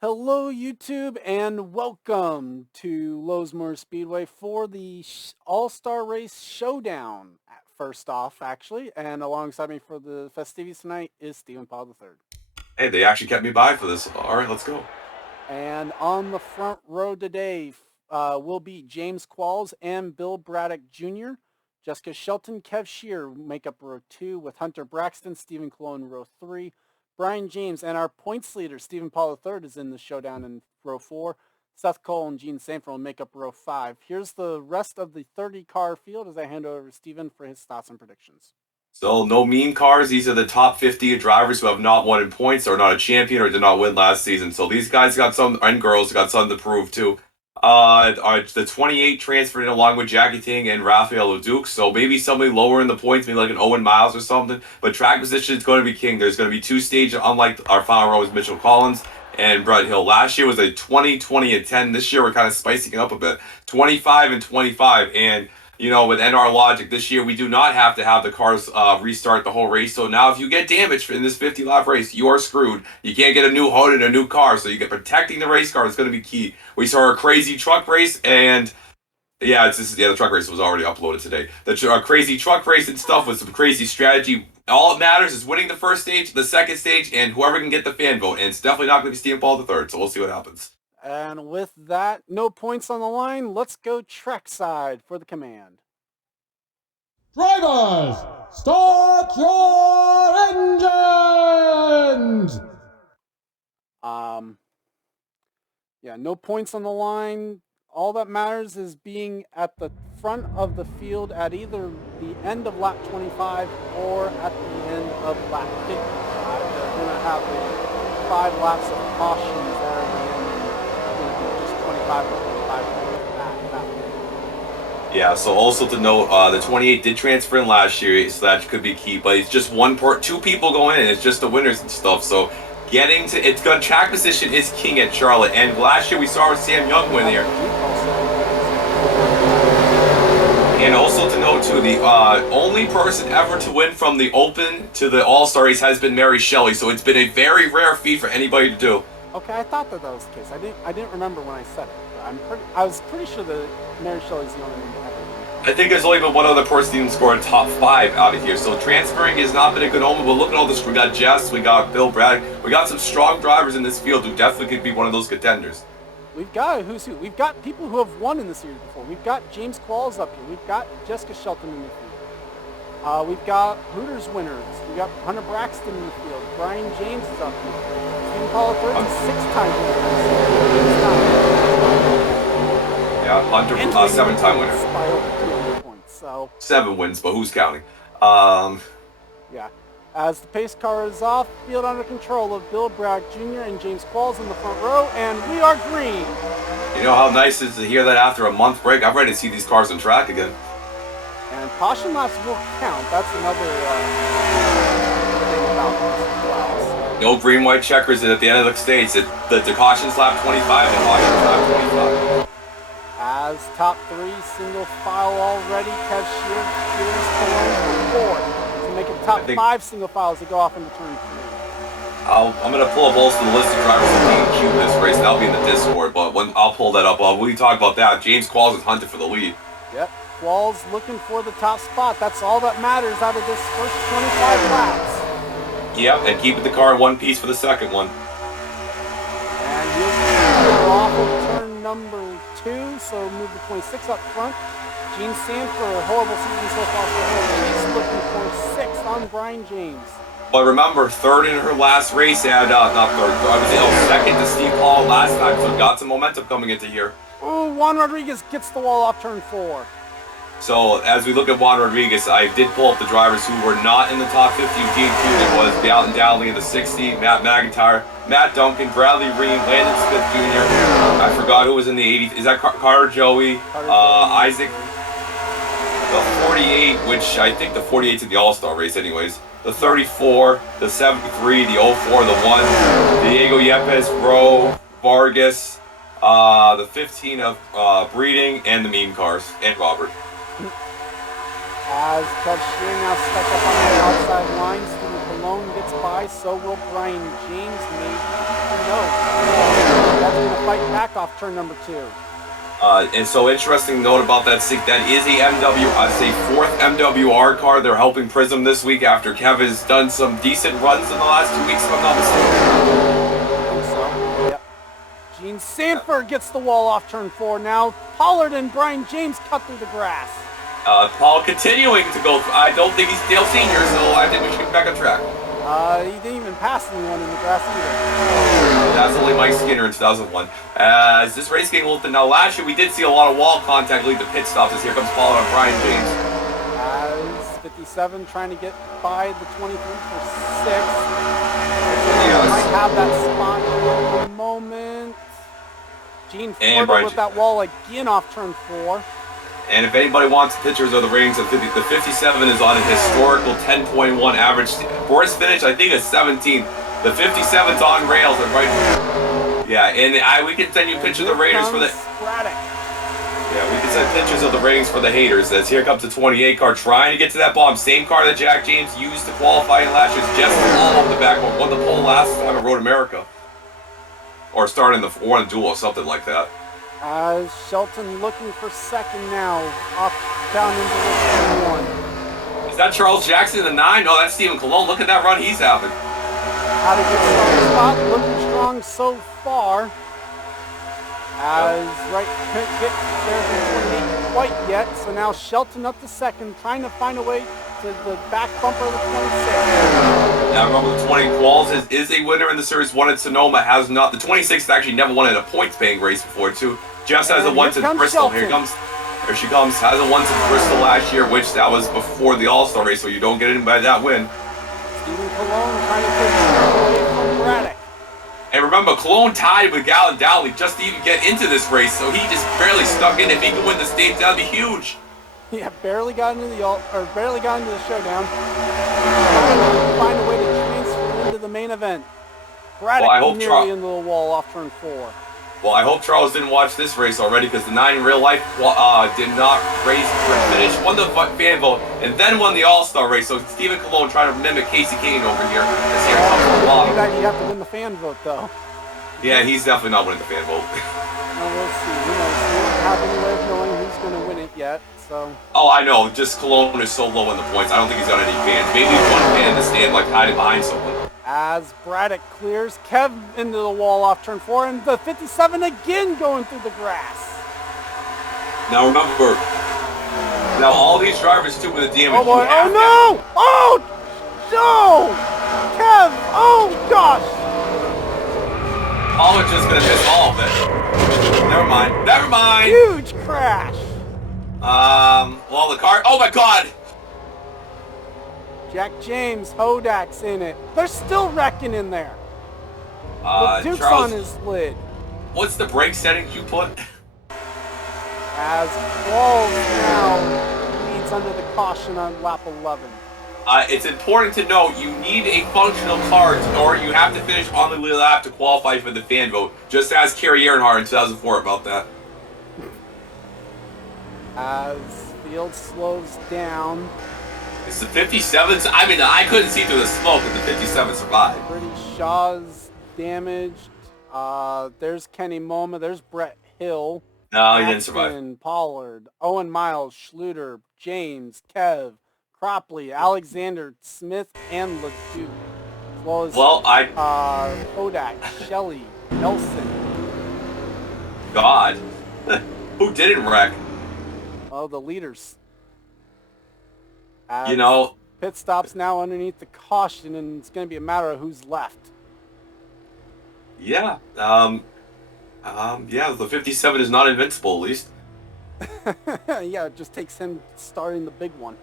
Hello, YouTube, and welcome to Lowesmore Speedway for the All-Star Race Showdown. First off, actually, and alongside me for the festivities tonight is Stephen Paul III. Hey, they actually kept me by for this. All right, let's go. And on the front row today will be James Qualls and Bill Braddock Jr., Jessica Shelton, Kev Shear make up row 2 with Hunter Braxton, Stephen Cologne row 3, Brian James, and our points leader, Stephen Paul III, is in the showdown in row 4. Seth Cole and Gene Sanford will make up row 5. Here's the rest of the 30-car field as I hand over to Stephen for his thoughts and predictions. So, no meme cars. These are the top 50 drivers who have not won in points or not a champion or did not win last season. So these guys got some, and girls got something to prove too. The 28 transferred in along with Jackie Ting and Rafael Leduc. So maybe somebody lower in the points, maybe like an Owen Miles or something. But track position is going to be king. There's going to be 2 stages, unlike our final row is Mitchell Collins and Brett Hill. Last year was a 20, 20, and 10. This year we're kind of spicing it up a bit. 25 and 25. And you know, with NR logic, this year we do not have to have the cars restart the whole race. So now if you get damaged in this 50-lap race, you are screwed. You can't get a new hood and a new car. So you get protecting the race car is going to be key. We saw a crazy truck race and yeah, the truck race was already uploaded today. The crazy truck race and stuff with some crazy strategy. All that matters is winning the first stage, the second stage, and whoever can get the fan vote. And it's definitely not going to be Stephen Paul III. So we'll see what happens. And with that, no points on the line. Let's go trackside for the command. Drivers, start your engines! Yeah, no points on the line. All that matters is being at the front of the field at either the end of lap 25 or at the end of lap 50. They're going to have the 5 laps of cautions there at the end. It's going to be just 25 and 25 that way. Yeah, so also to note, the 28 did transfer in last year, so that could be key. But it's just 2 people going in. It's just the winners and stuff. So getting to it's good. Track position is king at Charlotte, and last year we saw Sam Young win here. And also to note too, the only person ever to win from the Open to the All-Star race has been Mary Shelley. So it's been a very rare feat for anybody to do. Okay, I thought that was the case. I didn't remember when I said it. But I was pretty sure that Mary Shelley's the only one ever. I think there's only been one other person even scored top 5 out of here. So transferring has not been a good omen. But look at all this. We got Jess, we got Bill Braddock. We got some strong drivers in this field who definitely could be one of those contenders. We've got a who's who. We've got people who have won in the series before. We've got James Qualls up here. We've got Jessica Shelton in the field. We've got Hooters winners. We've got Hunter Braxton in the field. Brian James is up here. Stephen Paul III is a 6-time winner. Yeah, Hunter, 7-time winner. By over 200 points, so 7 wins, but who's counting? Yeah. As the pace car is off, field under control of Bill Bragg Jr. and James Qualls in the front row, and we are green. You know how nice it is to hear that after a month break? I'm ready to see these cars on track again. And caution laps will count. That's another thing about this as well. So. No green, white checkers at the end of the stage. The caution's lap 25 and caution's lap 25. As top 3 single file already, Kev Shear, James Cologne for 4. To make it top 5 single files to go off into turn 3. I'm going to pull up also the list of drivers that DQ this race. That'll be in the Discord, but I'll pull that up. We talk about that. James Qualls is hunting for the lead. Yep. Qualls looking for the top spot. That's all that matters out of this first 25 laps. Yep, and keeping the car in one piece for the second one. And he'll off of turn number 2, so move the 26 up front. Gene Sanford, horrible season so far for her. She's looking for 6 on Brian James. But remember, third in her last race, and not third, I was second to Steve Hall last time, so got some momentum coming into here. Ooh, Juan Rodriguez gets the wall off turn 4. So as we look at Juan Rodriguez, I did pull up the drivers who were not in the top 50 of DQ. It was Dalton Dowley in the 60, Matt McIntyre, Matt Duncan, Bradley Ream, Landon Smith Jr. I forgot who was in the 80. Is that Carter Joey? Isaac. The 48, which I think the 48's in the All-Star race anyways. The 34, the 73, the 04, the 1, Diego Yepes, Bro, Vargas, the 15 of Breeding, and the meme cars, and Robert. As Kev Shear now stuck up on the outside line, Steven Colon gets by, so will Brian James, maybe. No. That's going to fight back off turn number 2. And so interesting note about that is a I'd say 4th MWR car. They're helping Prism this week after Kev has done some decent runs in the last 2 weeks, if I'm not mistaken. Yep. Gene Sanford gets the wall off turn 4 now. Pollard and Brian James cut through the grass. Paul continuing to go. I don't think he's Dale Senior, so I think we should get back on track. He didn't even pass anyone in the grass either. That's only Mike Skinner in 2001. As this race getting a little thin. Now, last year we did see a lot of wall contact lead to pit stops as here comes Pollard on Brian James. As 57 trying to get by the 23 for 6. Yes. Might have that spot for a moment. Gene Ford with that wall again off turn 4. And if anybody wants pictures of the ratings, the 57 is on a historical 10.1 average. For his finish, I think it's 17. The 57's on rails. And yeah, and we can send you pictures of the ratings for the... Yeah, we can send pictures of the ratings for the haters. As here comes the 28 car trying to get to that bomb. Same car that Jack James used to qualify in last year's just all over the back one. Won the pole last time at Road America. Or starting the one duel or something like that. As Shelton looking for second now, down into the 21. Is that Charles Jackson in the 9? No, that's Steven Colon. Look at that run he's having. Had a good strong spot, looking strong so far. As couldn't get there to 28 quite yet, so now Shelton up to second, trying to find a way to the back bumper of the 26. Now remember, the 20 Qualls is a winner in the Series 1 at Sonoma. Has not. The 26 actually never won in a points-paying race before, too. Just has a once in Bristol. Here she comes. Has a once in Bristol last year, which that was before the All-Star race, so you don't get in by that win. Steven Colon trying to take it away from Braddock. And remember, Colon tied with Gallon Dowley just to even get into this race, so he just barely stuck in. If he could win the state, that'd be huge. Yeah, barely got into the showdown. Trying to find a way to transfer into the main event. Braddock nearly into the wall off turn 4. Well, I hope Charles didn't watch this race already, because the 9 in real life did not race for finish, won the fan vote, and then won the All-Star race. So Steven Colon trying to mimic Casey Kane over here. You have to win the fan vote, though. Yeah, he's definitely not winning the fan vote. Well, we'll see. We don't have any way of knowing who's going to win it yet. So. Oh, I know. Just Colon is so low in the points. I don't think he's got any fans. Maybe one fan in the stand, like hiding behind someone. As Braddock clears, Kev into the wall off turn 4, and the 57 again going through the grass. Now remember, all these drivers too with the damage. Oh boy! Oh no! Oh no! Kev! Oh gosh! Pollard's just gonna miss all of it. Never mind. Never mind. Huge crash. Well, the car. Oh my God! Jack James, Hodak's in it. They're still wrecking in there. With Duke's Charles, on his lid. What's the brake settings you put? As Walls now leads under the caution on lap 11. It's important to note you need a functional car, or you have to finish on the lead lap to qualify for the fan vote. Just ask Kerry Earnhardt in 2004 about that. As Field slows down. It's the 57s. I mean, I couldn't see through the smoke, but the 57 survived. Brady Shaw's damaged. There's Kenny Moma. There's Brett Hill. No, he didn't survive. Pollard, Owen Miles, Schluter, James, Kev, Cropley, Alexander, Smith, and LeDuc. As well as Kodak, Shelley, Nelson. God. Who didn't wreck? Oh, the leaders. You know, Pit stops now underneath the caution, and it's going to be a matter of who's left. yeah. Yeah, the 57 is not invincible, at least. Yeah, it just takes him starting the big one.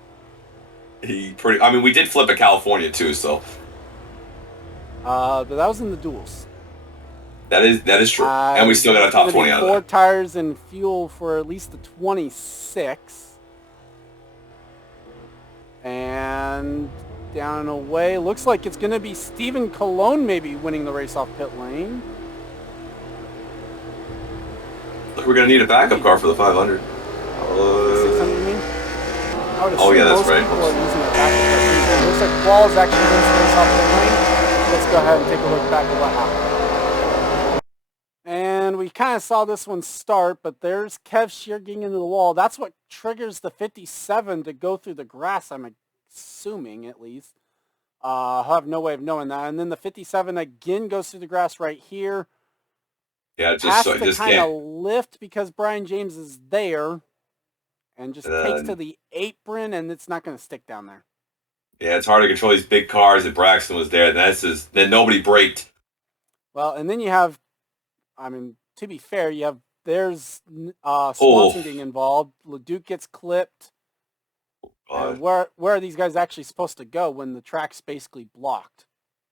I mean, we did flip at California, too, so. But that was in the duels. That is true. And we still got a top 20 out of that. 4 tires and fuel for at least the 26. And down and away. Looks like it's going to be Stephen Colon maybe winning the race off pit lane. Look, we're going to need a backup car for the 500. 600, you mean? Oh, yeah, that's right. People are using a backup car. It looks like Qualls actually wins the race off pit lane. Let's go ahead and take a look back at what happened. And we kind of saw this one start, but there's Kev Shear getting into the wall. That's what triggers the 57 to go through the grass, I'm assuming, at least. I'll have no way of knowing that. And then the 57 again goes through the grass right here. Yeah, has to kind of lift because Brian James is there. And just takes to the apron, and it's not going to stick down there. Yeah, it's hard to control these big cars. And Braxton was there. And then nobody braked. Well, and then you have, I mean, to be fair, there's Swanson getting involved. LeDuc gets clipped. And where are these guys actually supposed to go when the track's basically blocked?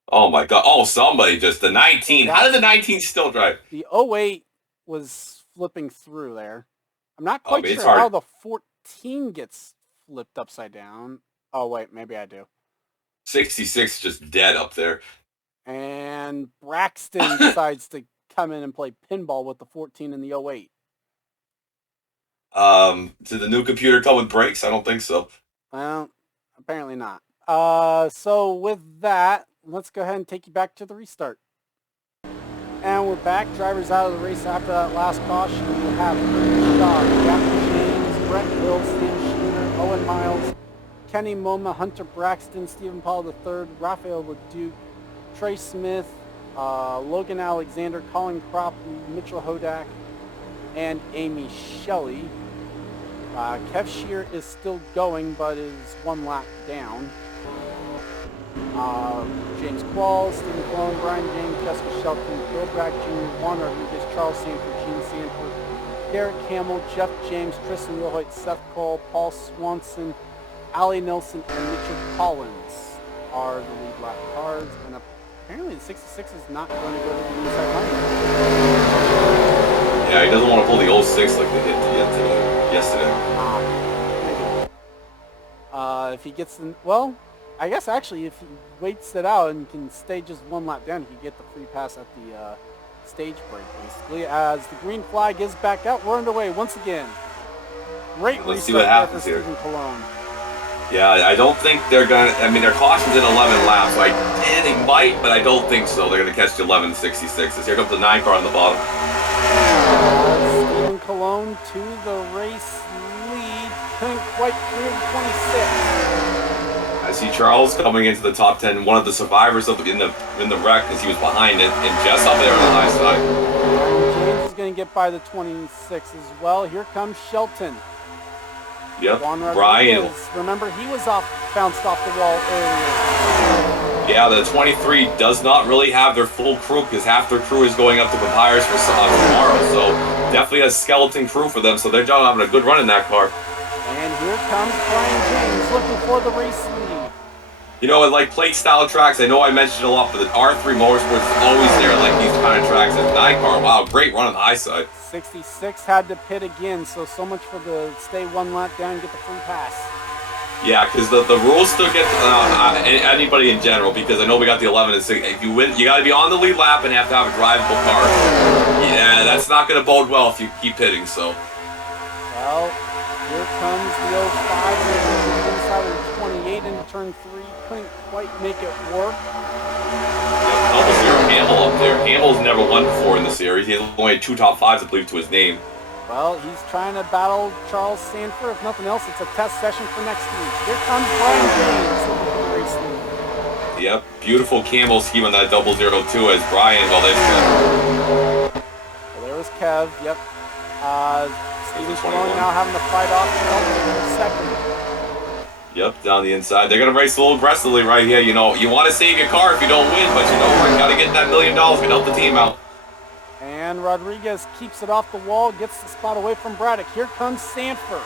Oh, my God. Oh, somebody just, the 19. How did the 19 still drive? The 08 was flipping through there. I'm not quite sure how the 14 gets flipped upside down. Oh, wait, maybe I do. 66 just dead up there. And Braxton decides to come in and play pinball with the 14 and the 08. Did the new computer come with brakes? I don't think so. Well, apparently not. So with that, let's go ahead and take you back to the restart. And we're back. Drivers out of the race after that last caution. We have Kurt Shaw, Captain James, Brett Hill, Sam Schooner, Owen Miles, Kenny Moma, Hunter Braxton, Stephen Paul III, Raphael LeDuc, Trey Smith, Logan Alexander, Colin Cropley, Mitchell Hodak, and Amy Shelley. Kev Shear is still going, but is 1 lap down. James Qualls, Stephen Colon, Brian James, Jessica Shelton, Bill Bragg Jr., Juan Rodriguez, Charles Sanford, Gene Sanford, Derek Hamill, Jeff James, Tristan Wilhoit, Seth Cole, Paul Swanson, Allie Nelson, and Mitchell Collins are the lead lap cars. And apparently the 66 is not going to go to the inside line. Yeah, he doesn't want to pull the 06 like they did yesterday. Maybe. If he gets in, well, I guess actually if he waits it out and can stay just 1 lap down, he can get the free pass at the stage break, basically. As the green flag is back out, we're underway once again. Great Let's see what happens here. Stephen Colon. Yeah, I don't think they're going to, I mean, their caution's in 11 laps, so they might, but I don't think so. They're going to catch the 11.66s. Here comes the 9 car on the bottom. Stephen Colon to the race lead, couldn't quite clear the 26. I see Charles coming into the top 10, one of the survivors in the wreck as he was behind it, and Jess up there on the high side. James is going to get by the 26 as well. Here comes Shelton. Yep, Brian. Remember, he was bounced off the wall earlier. Yeah, the 23 does not really have their full crew because half their crew is going up to Papyrus for tomorrow. So definitely a skeleton crew for them. So they're having a good run in that car. And here comes Brian James looking for the race lead. You know, like plate style tracks, I know I mentioned it a lot, but the R3 Motorsports is always there like these kind of tracks. And 9 car, wow, great run on the high side. 66 had to pit again, so much for the stay 1 lap down and get the free pass. Yeah, because the rules still get anybody in general, because I know we got the 11 and 6. If you win, you got to be on the lead lap and have to have a drivable car. Yeah, that's not going to bode well if you keep pitting, so. Well, here comes the 05 inside of the 28 into turn 3. Couldn't quite make it work. Almost zero Hamill up there. Hamill's never won before in the series. He has only 2 top 5s, I believe, to his name. Well, he's trying to battle Charles Sanford. If nothing else, it's a test session for next week. Here comes Brian James looking for the race lead. Yep, beautiful Campbell scheme on that 002 as Brian, well, that's good. Well, there was Kev, yep. Steven 21. Cologne now having to fight off Shelton for second. Yep, down the inside. They're going to race a little aggressively right here. You know, you want to save your car if you don't win, but you know, you got to get that $1 million, can help the team out. And Rodriguez keeps it off the wall, gets the spot away from Braddock. Here comes Sanford.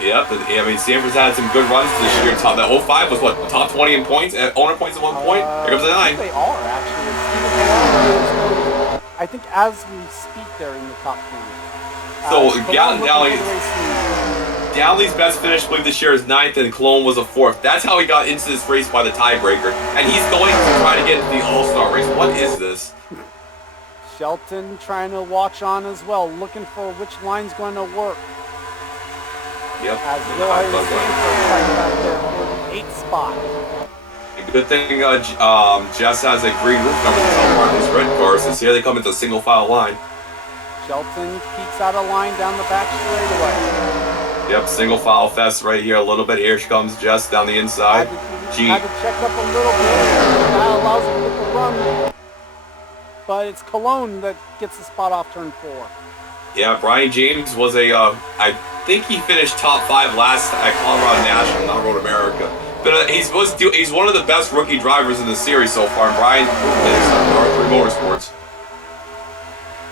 Yep, I mean, Sanford's had some good runs this year. Top, that 05 was what, top 20 in points? Owner points at 1 point? Here comes the 9. I think they are, actually. Steven Cologne is, I think as we speak, they're in the top 20. So, Downey's best finish, I believe, this year is 9th, and Cologne was a 4th. That's how he got into this race by the tiebreaker. And he's going to try to get into the All-Star race. What is this? Shelton trying to watch on as well, looking for which line's going to work. Yep. As Will Sanford fighting back there for the 8th spot. A good thing Jess has a green roof number to tell part of these red cars, since here they come into a single file line. Shelton peeks out a line down the back straightaway. Yep, single file fest right here a little bit. Here she comes Jess down the inside. Had to check up a little bit. That allows him to get the run. But it's Cologne that gets the spot off turn 4. Yeah, Brian James was I think he finished top 5 last at Colorado National, not Road America. But he's one of the best rookie drivers in the series so far. And Brian is R3 Motorsports.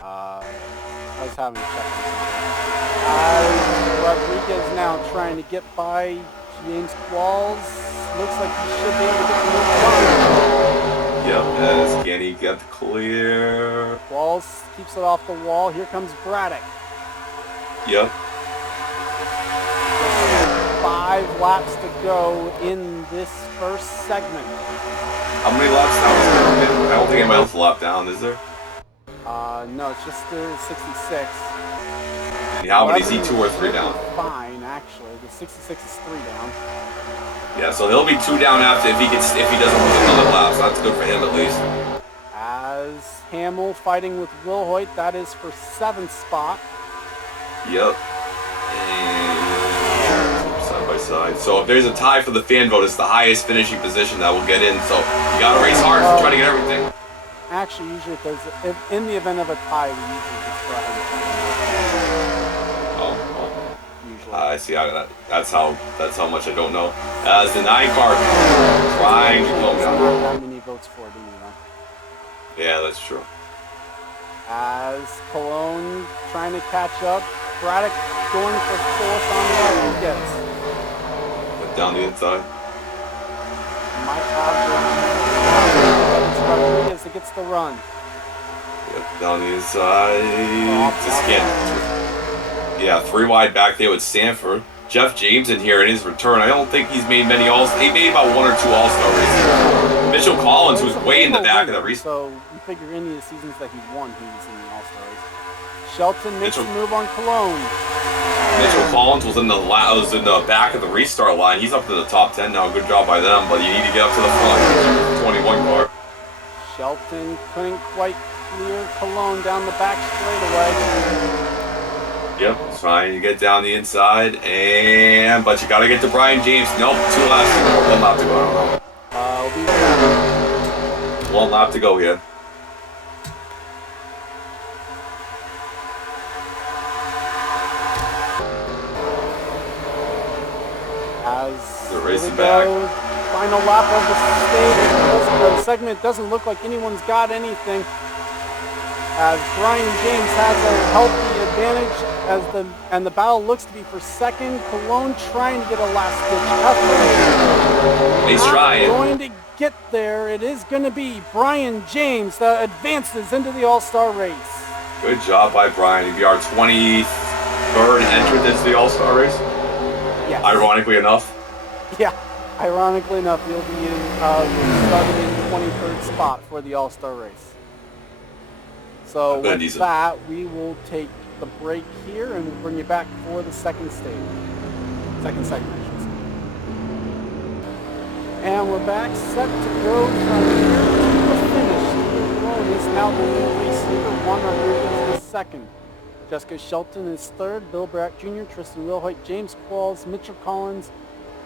I was having to check on something. Rodriguez now trying to get by James Qualls. Looks like he should be able to get the move. Yep, as Kenny got the clear. Qualls keeps it off the wall. Here comes Braddock. Yep. 5 laps to go in this first segment. How many laps now? I don't think anybody else is a lap down, is there? No, it's just the 66. And how many is he, 2 or 3 down? Fine, actually. The 66 is 3 down. Yeah, so he'll be 2 down after if he doesn't lose another lap. So that's good for him at least. As Hamill fighting with Will Hoyt, that is for 7th spot. Yep. And side by side. So if there's a tie for the fan vote, it's the highest finishing position that will get in. So you gotta race hard to try to get everything. Actually, usually if in the event of a tie, we usually just go ahead and usually. I see. That's how much I don't know. As the 9 car trying to go down. Not that many votes for it, anyway. Yeah, that's true. As Cologne trying to catch up, Braddock going for 4th on Rodriguez. Went down the inside. Might have Rodriguez that gets the run. Yep, down the inside. Just can't. Yeah, 3 wide back there with Sanford. Jeff James in here in his return. I don't think he's made many He made about 1 or 2 All-Star races. Mitchell Collins, who's way in the back of the race. So you figure any of the seasons that he won, he was in the All-Star race. Shelton makes a move on Cologne. Mitchell Collins was in the back of the restart line. He's up to the top 10 now. Good job by them, but you need to get up to the front. 21 car. Shelton couldn't quite clear Cologne down the back straightaway. Yep, trying to get down the inside, but you got to get to Brian James. Nope, 2 laps to go. 1 lap to go. I don't know. 1 lap to go here. As they're racing back. Final lap of the stage. The segment doesn't look like anyone's got anything. As Brian James has a healthy advantage and the battle looks to be for 2nd. Cologne trying to get a last ditch effort. He's trying. Going to get there. It is going to be Brian James that advances into the All-Star race. Good job by Brian. He'll be our 23rd entrant into the All-Star race. Yes. Ironically enough. Yeah. Ironically enough, he'll be starting in the 23rd spot for the All-Star race. So with that, we will take the break here and we'll bring you back for the second segment, I should say. And we're back, set to go from here to the finish. Steven Cologne is now the lead race leader. Juan Rodriguez is 2nd. Jessica Shelton is 3rd. Bill Braddock Jr., Tristan Wilhoit, James Qualls, Mitchell Collins,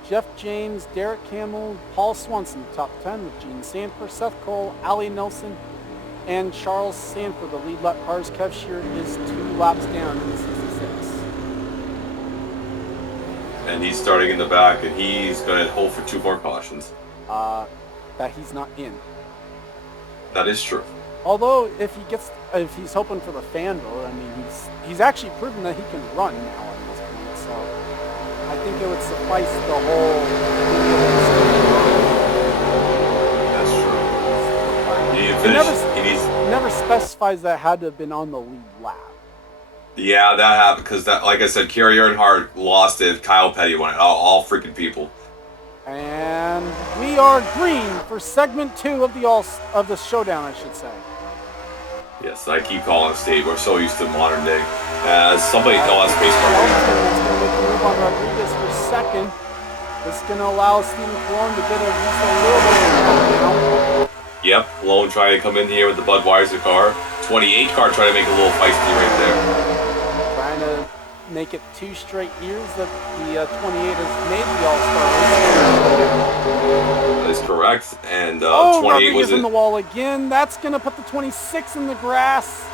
Jeff James, Derek Hamill, Paul Swanson, top 10 with Gene Sanford, Seth Cole, Allie Nelson, and Charles Sanford. The lead lap cars. Kev Shear is 2 laps down in the 66. And he's starting in the back, and he's going to hold for 2 more cautions. That he's not in. That is true. Although if he's hoping for the fan vote, I mean he's actually proven that he can run now at this point. So I think it would suffice the whole. That's true. He never specifies that it had to have been on the lead lap. Yeah, that happened because like I said, Kerry Earnhardt lost it. Kyle Petty won it. All freaking people. And we are green for segment 2 of the showdown, I should say. Yes, I keep calling it state. We're so used to modern day. As somebody tell us space car. It's going to make a move on Rodriguez for second. It's going to allow Steven Colon to get at least a little bit of ground now. Yep, Colon trying to come in here with the Budweiser car. 28 car trying to make a little feisty right there. Trying to make it 2 straight years that the 28 has made the All-Star race. That is correct. And 28 Rodriguez was in the wall again. That's going to put the 26 in the grass.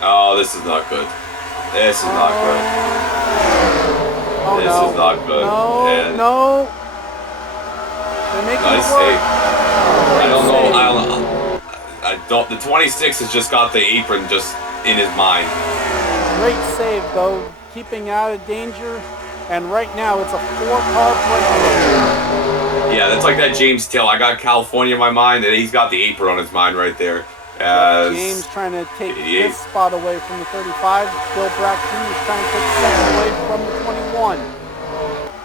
Oh, this is not good. This is not good. This is not good. No. They're making nice it work. save. I don't know. I don't. The 26 has just got the apron just in his mind. Great save though, keeping out of danger. And right now it's a 4-car breakaway. Yeah, that's like that James Taylor. I got California in my mind, and he's got the apron on his mind right there. James trying to take his spot away from the 35. Bill Bragg Jr. is trying to take second away from the 21.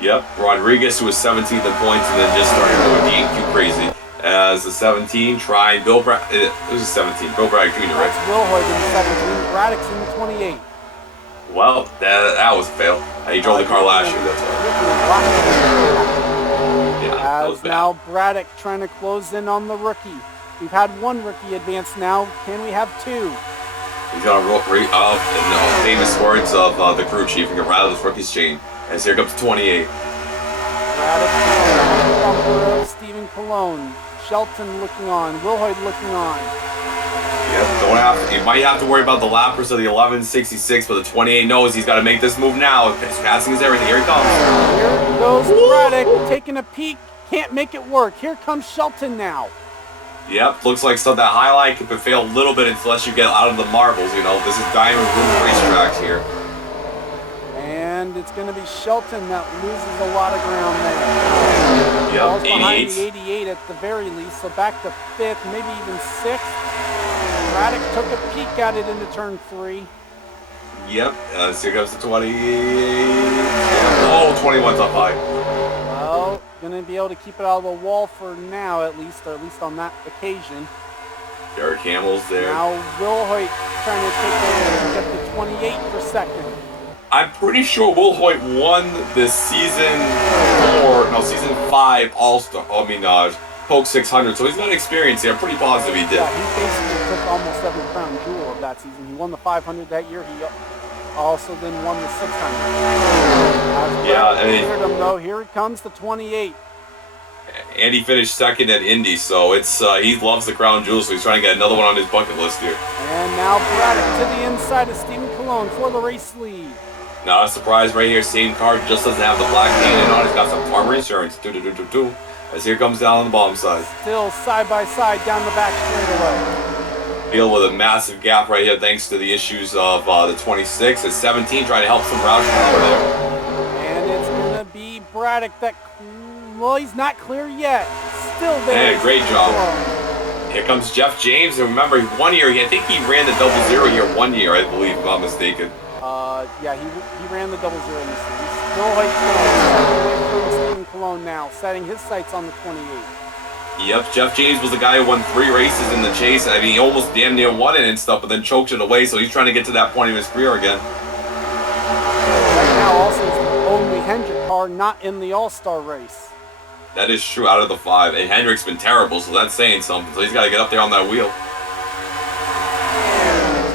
Yep, Rodriguez, who was 17th in points, and then just started going DQ crazy. As the 17 tried, Bill Bragg, it was a 17, Bill Bragg Jr., right? That's Wilhoit in the 17, Braddock's in the 28. Well, that was a fail. He drove the car last year, that's why. Yeah, that was bad. Now Braddock trying to close in on the rookie. We've had 1 rookie advance now. Can we have 2? He's got to the famous words of the crew chief and get right out of this rookie's chain. As here comes 28. Braddock bumper of Steven Colon. Shelton looking on. Wilhoit looking on. Yep, you might have to worry about the lappers of the 1166, but the 28 knows he's got to make this move now. His passing is everything. Here he comes. Here goes Braddock taking a peek. Can't make it work. Here comes Shelton now. Yep, looks like that highlight could fail a little bit unless you get out of the marbles. You know, this is Diamond Room racetracks here. And it's going to be Shelton that loses a lot of ground there. Yep, falls 88. Behind the 88 at the very least, so back to 5th, maybe even 6th. Braddock took a peek at it into turn 3. Yep, so here goes the 20. Oh, 21's up high. Well, going to be able to keep it out of the wall for now, at least on that occasion. Derek Hamill's there. Now Wilhoit trying to take over and get the 28 for second. I'm pretty sure Wilhoit won the season 5 All-Star. Coke 600, so he's got experience here. I'm pretty positive he did. Yeah, he basically took almost every crown jewel of that season. He won the 500 that year. He also then won the 600. Heard him though. Here it comes the 28. And he finished second at Indy, so it's he loves the crown jewel, so he's trying to get another one on his bucket list here. And now Braddock to the inside of Steven Colon for the race lead. Not a surprise right here. Same car, just doesn't have the black paint on. He's got some farmer insurance. As here comes down on the bottom side. Still side by side down the back straightaway. Deal with a massive gap right here thanks to the issues of the 26. At 17 trying to help some Roush power there. And it's going to be Braddock that, well, he's not clear yet. Still there. Hey, great job. Here comes Jeff James. And remember, 1 year, I think he ran the 00 here 1 year, I believe, if I'm not mistaken. Yeah, he ran the 00 in this series. Still away from Steven Colon now, setting his sights on the 28. Yep, Jeff James was the guy who won 3 races in the chase. I mean, he almost damn near won it and stuff, but then choked it away, so he's trying to get to that point of his career again. Right now, also, is the only Hendrick car not in the All-Star race. That is true, out of the 5. And Hendrick's been terrible, so that's saying something. So he's got to get up there on that wheel.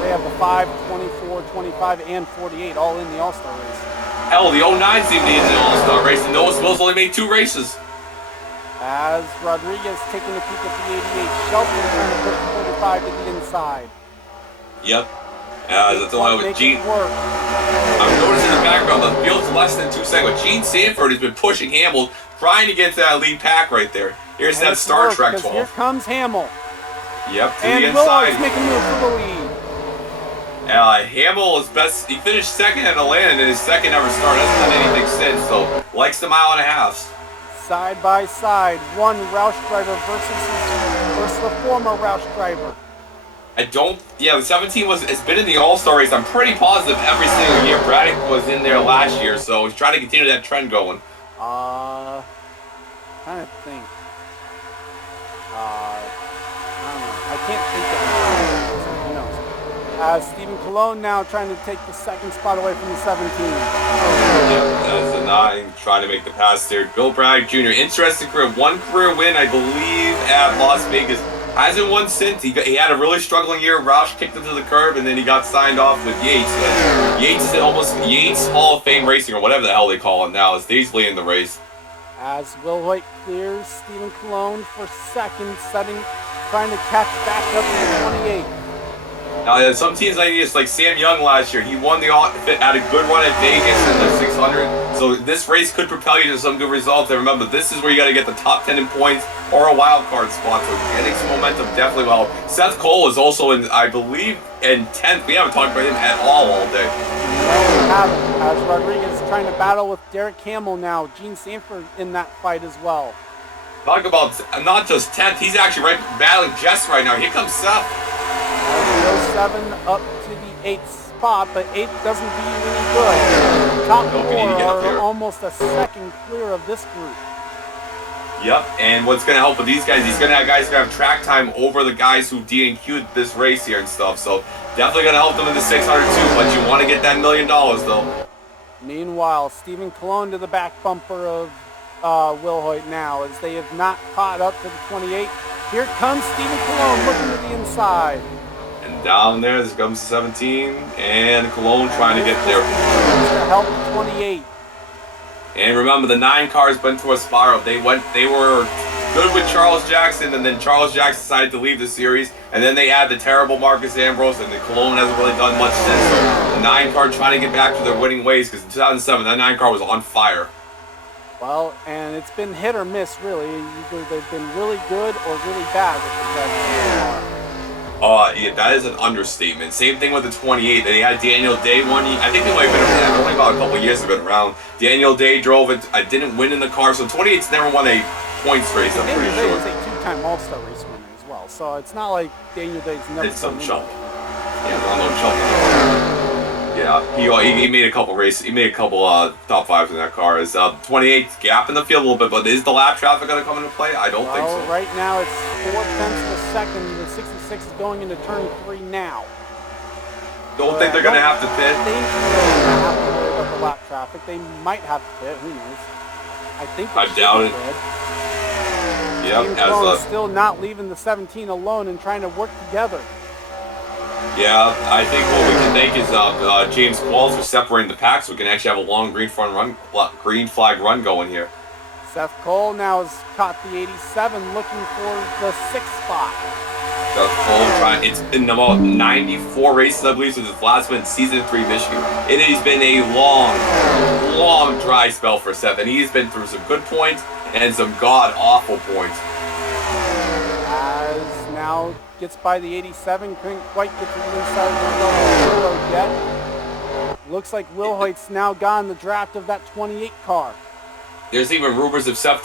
They have the 5, 24, 25, and 48 all in the All-Star race. Hell, the 09 seemed to be in the All-Star race, and Noah Spills only made 2 races. As Rodriguez taking a peek at the 88, Shelton trying to put the 45 to the inside. Yep. That's only with Gene. I'm noticing in the background the field's less than 2 seconds. Gene Sanford has been pushing Hamill, trying to get to that lead pack right there. Here's that Star Trek 12. Here comes Hamill. Yep, to and the inside. And making a move for the lead. Hamill is best. He finished second at Atlanta in his second ever start. Hasn't done anything since, so likes the mile and a half. Side by side, one Roush driver versus the former Roush driver. The 17 has been in the All-Star race. I'm pretty positive every single year. Braddock was in there last year, so he's trying to continue that trend going. Trying to think. I don't know. I can't think of it. Who knows? Stephen Colon now trying to take the second spot away from the 17. Yep, that's a 9, trying to make the pass there. Bill Braddock Jr., interesting career. One career win, I believe, at Las Vegas. Hasn't won since. He had a really struggling year. Roush kicked him to the curb, and then he got signed off with Yates. And Yates is Yates Hall of Fame Racing, or whatever the hell they call it now, is easily in the race. As Will Hoyt clears Stephen Colon for second, trying to catch back up to the 28. Now, some teams like this, like Sam Young last year, he won had a good run at Vegas in the 600. So this race could propel you to some good results. And remember, this is where you got to get the top 10 in points or a wild card spot. So getting some momentum definitely will help. Seth Cole is also in, I believe, in 10th. We haven't talked about him at all day. No, we haven't. As Rodriguez is trying to battle with Derek Hamill now. Gene Sanford in that fight as well. Talk about not just 10th. He's actually battling Jess right now. Here comes Seth. 07 up to the 8th spot, but 8th doesn't do you any good. Top 4 are almost a second clear of this group. Yep, and what's going to help with these guys, guys going to have track time over the guys who DNQ'd this race here and stuff, so definitely going to help them in the 600 too, but you want to get that $1 million though. Meanwhile, Stephen Colon to the back bumper of Will Hoyt now, as they have not caught up to the 28. Here comes Stephen Colon looking to the inside. And down there comes the 17, and Cologne trying to get there. To help 28. And remember, the 9 cars went through a spiral. They were good with Charles Jackson, and then Charles Jackson decided to leave the series. And then they had the terrible Marcus Ambrose, and the Cologne hasn't really done much since. So the 9 car trying to get back to their winning ways, because in 2007, that 9 car was on fire. Well, and it's been hit or miss, really. Either they've been really good or really bad with the yeah, that is an understatement. Same thing with the 28. They had Daniel Day one year. I think they might have been around, only about a couple years have been around. Daniel Day drove it. I didn't win in the car, so 28's never won a points race, I'm pretty sure. Daniel Day is a 2-time All-Star race winner as well, so it's not like Daniel Day's never did some chunk. Yeah, well, no chunk. Yeah, he made a couple races. He made a couple top 5s in that car. Is 28 gap in the field a little bit, but is the lap traffic going to come into play? I don't think so. Right now it's 4 tenths of a second. The 66 is going into turn 3 now. Don't think they're going to have to pit. I think they're going to have to worry about the lap traffic. They might have to pit. Who knows? I think they doubt it. Yep. Still not leaving the 17 alone and trying to work together. Yeah, I think what we can thank is James Qualls for separating the pack, so we can actually have a long green flag run going here. Seth Cole now has caught the 87, looking for the 6th spot. Seth Cole it's been about 94 races, I believe, since his last one in Season 3 Michigan. It has been a long dry spell for Seth, and he's been through some good points and some god-awful points. As now gets by the 87, couldn't quite get to the inside of the road yet. Looks like Will Hoyt's now gone the draft of that 28 car. There's even rumors if Seth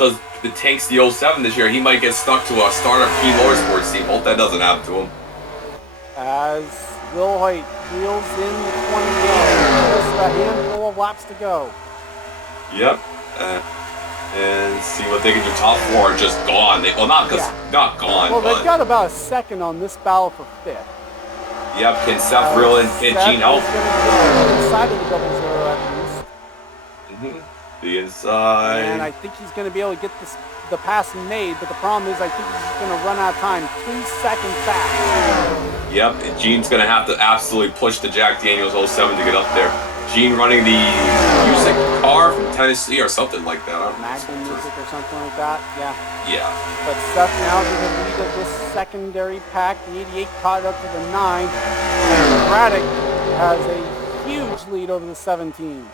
tanks the 07 this year, he might get stuck to a startup Key Motorsports team. Hope that doesn't happen to him. As Will Hoyt wheels in the 28, just a handful of laps to go. Yep. And see what they can do. Top 4 are just gone. Not gone. Well, they've got about a second on this battle for 5th. Yep, can Seth reel in Gene help? Inside of the 00 at least. The inside. And I think he's going to be able to get the pass made, but the problem is I think he's just going to run out of time. 2 seconds back. Yep, Gene's going to have to absolutely push the Jack Daniels 07 to get up there. Gene running the music car from Tennessee or something like that. Magnum Music or something like that, yeah. Yeah. But Seth now to the lead of this secondary pack. The 88 caught up to the 9. And Braddock has a huge lead over the 17.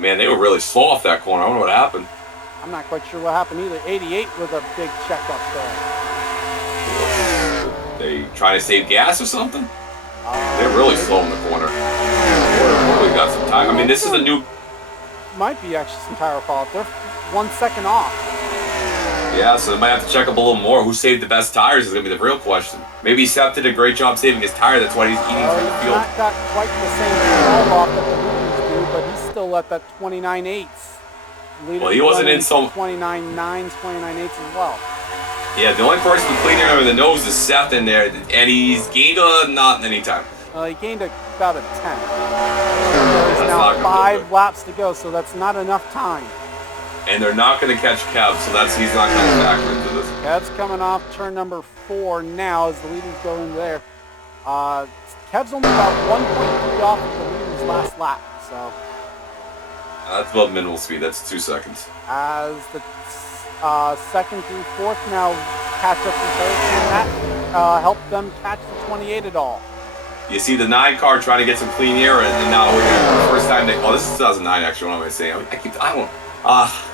Man, they were really slow off that corner. I don't know what happened. I'm not quite sure what happened either. 88 with a big check up there. They trying to save gas or something? They're really slow in the corner. We got some time. I mean, this is a new... Might be actually some tire fall. They're 1 second off. Yeah, so they might have to check up a little more. Who saved the best tires is going to be the real question. Maybe Seth did a great job saving his tire. That's why he's eating through the field. He's not got quite the same fall off that the Rookies do, but he's still at that 29.8s. Well, he wasn't in some 29.9s, 29.8s as well. Yeah, the only person with clean air over the nose is Seth in there, and he's gained not any time. He gained about a 10. There's now 5 laps to go, so that's not enough time. And they're not going to catch Kev, so he's not coming back into this. Kev's coming off turn number 4 now as the leaders go in there. Kev's only about 1.3 off of the leaders last lap, so. That's above minimal speed. That's 2 seconds. As the 2nd through 4th now catch up to third, and that helped them catch the 28 at all. You see the 9 car trying to get some clean air, and now we're going to the first time this is 2009 actually. What am I saying?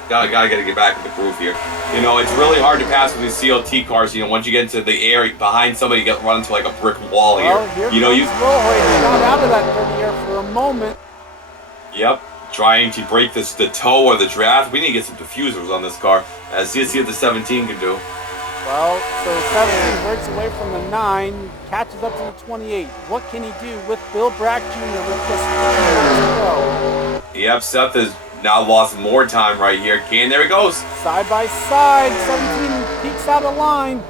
Gotta get back in the groove here. You know, it's really hard to pass with these CLT cars. You know, once you get into the air behind somebody, you get run into like a brick wall here. Well, here you know, got out of that dirty air for a moment. Yep, trying to break the toe or the draft. We need to get some diffusers on this car. See what the 17 can do. Well, so 17 breaks away from the 9, catches up to the 28. What can he do with Bill Brack Jr. with just 3 Yep, Seth has now lost more time right here. There he goes. Side by side, 17 peeks out of line.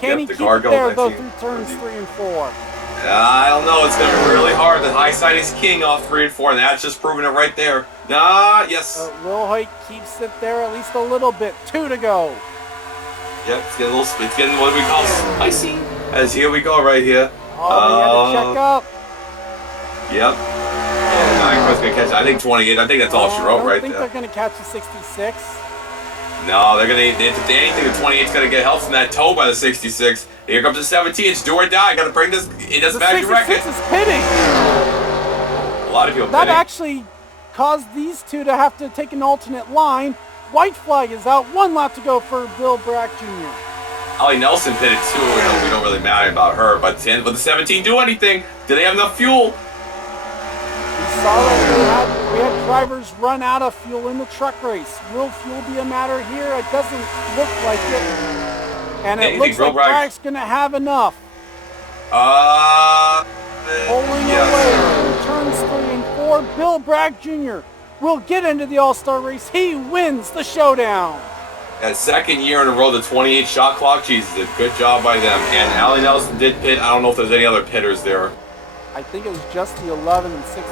Can he keep it there, though, through turns 3 and 4? I don't know. It's going to be really hard. The high side is king off 3 and 4, and that's just proving it right there. Yes. Will Hoyt keeps it there at least a little bit. 2 to go. Yep, it's getting what we call spicy. As here we go right here. Oh, they had to check up. Yep. Yeah, 9 car's going to catch, I think 28. I think that's all she wrote right there. I don't think they're going to catch the 66. No, they're going to, if anything, the 28's going to get help from that toe by the 66. Here comes the 17. It's do or die. Got to bring this. It doesn't matter if you wreck it. The 66 is pitting. A lot of people That actually caused these two to have to take an alternate line. White flag is out. 1 lap to go for Bill Brack Jr. Ollie Nelson pitted too. We don't really matter about her, but will the 17 do anything? Do they have enough fuel? We saw that we had drivers run out of fuel in the truck race. Will fuel be a matter here? It doesn't look like it. And it looks like Brack's going to have enough. Pulling away through turns 3 and 4. Bill Brack Jr. will get into the All-Star race. He wins the Showdown. That 2nd year in a row, the 28 shot clock. Jesus, a good job by them. And Allie Nelson did pit. I don't know if there's any other pitters there. I think it was just the 11 and 66.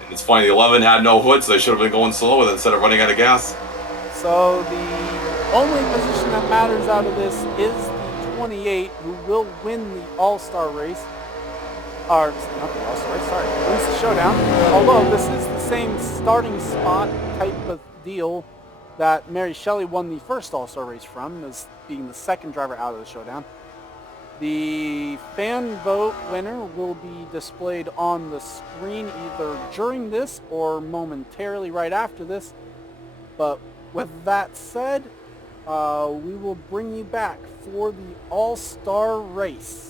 And it's funny, the 11 had no hood, so they should have been going slow with it instead of running out of gas. So the only position that matters out of this is the 28, who will win the All-Star race. Or, not the All-Star race, sorry. Wins the Showdown. Although this is the same starting spot type of deal that Mary Shelley won the first All-Star race from, as being the 2nd driver out of the Showdown. The fan vote winner will be displayed on the screen either during this or momentarily right after this. But with that said, we will bring you back for the All-Star race.